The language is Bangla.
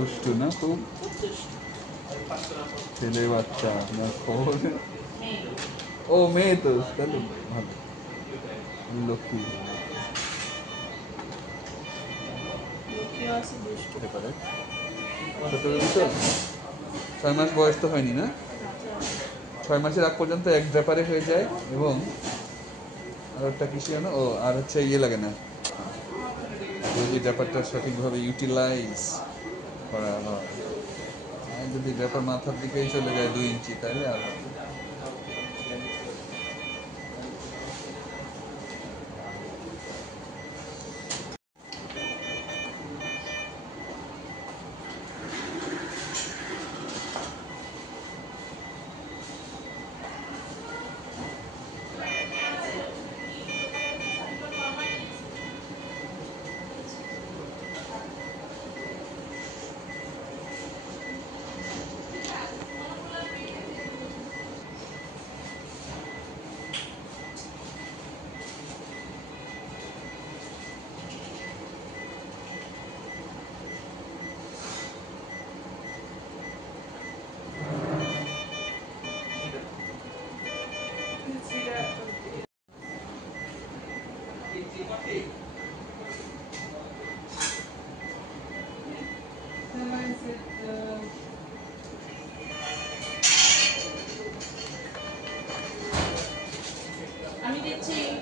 দুষ্টু না খুব? ছেলে বাচ্চা না খবর? ও মেয়ে তো, তাহলে ভালো, লক্ষ্মী হতে পারে। ছোট বেবি তো, 6 মাস বয়স তো হয়নি না? 6 মাসের আগ পর্যন্ত এক ব্যাপারে হয়ে যায়, এবং আর একটা কিছু জানো ও, আর হচ্ছে ইয়ে লাগে না, যদি ব্যাপারটা সঠিকভাবে ইউটিলাইজ করা হয়। আর যদি ব্যাপার মাথার দিকেই চলে যায় 2 ইঞ্চি, তাহলে আর হবে না। আমি দিচ্ছি।